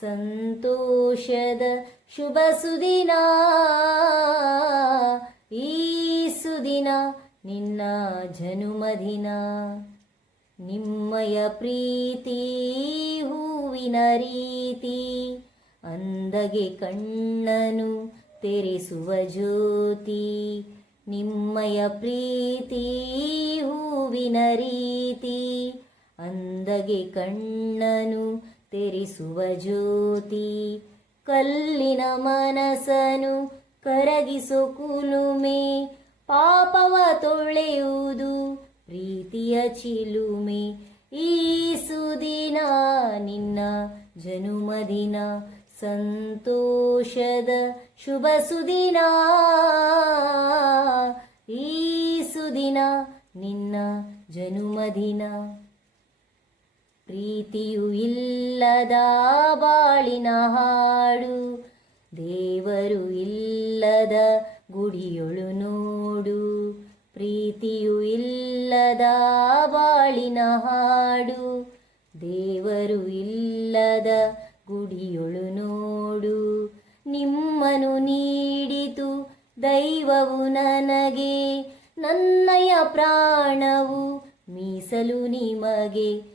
ಸಂತೋಷದ ಶುಭ ಸುದಿನ. ಈ ಸುದಿನ ನಿನ್ನ ಜನುಮದಿನ. ನಿಮ್ಮಯ ಪ್ರೀತಿ ಹೂವಿನ ರೀತಿ. ಅಂದಗೆ ಕಣ್ಣನು ತೆರೆಸುವ ಜ್ಯೋತಿ. ನಿಮ್ಮಯ ಪ್ರೀತಿ ಹೂವಿನ ರೀತಿ. ಅಂದಗೆ ಕಣ್ಣನು ತೆರೆಸುವ ಜ್ಯೋತಿ. ಕಲ್ಲಿನ ಮನಸನು ಕರಗಿಸೋ ಕುಲುಮೆ. ಪಾಪವ ತೊಳೆಯುವುದು ಪ್ರೀತಿಯ ಚಿಲುಮೆ. ಈ ಸುದಿನ ನಿನ್ನ ಜನುಮದಿನ ಸಂತೋಷದ ಶುಭ ಸುದಿನ. ಈ ಸುದಿನ ನಿನ್ನ ಜನುಮದಿನ ಪ್ರೀತಿಯು ಇಲ್ಲದ ಬಾಳಿನ ಹಾಡು, ದೇವರು ಇಲ್ಲದ ಗುಡಿಯೊಳು ನೋಡು. ಪ್ರೀತಿಯು ಇಲ್ಲದ ಬಾಳಿನ ಹಾಡು, ದೇವರು ಇಲ್ಲದ ಗುಡಿಯೊಳು ನೋಡು. ನಿಮ್ಮನು ನೀಡಿತು ದೈವವು ನನಗೆ, ನನ್ನಯ ಪ್ರಾಣವು ಮೀಸಲು ನಿಮಗೆ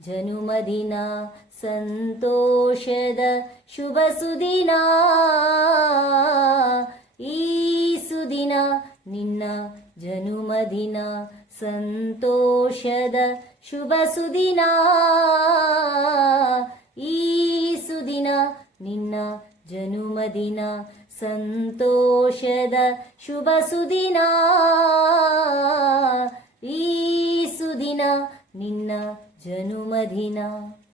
ಜನುಮದಿನ ಸಂತೋಷದ ಶುಭ ಸುದಿನ ಈ ಸುದಿನ ನಿನ್ನ ಜನುಮದಿನ ಸಂತೋಷದ ಶುಭ ಸುದಿನ ಈ ಸುದಿನ ನಿನ್ನ ಜನುಮದಿನ ಸಂತೋಷದ ಶುಭ ಸುದಿನ ಈ ಸುದಿನ ನಿನ್ನ ಜನುಮದಿನ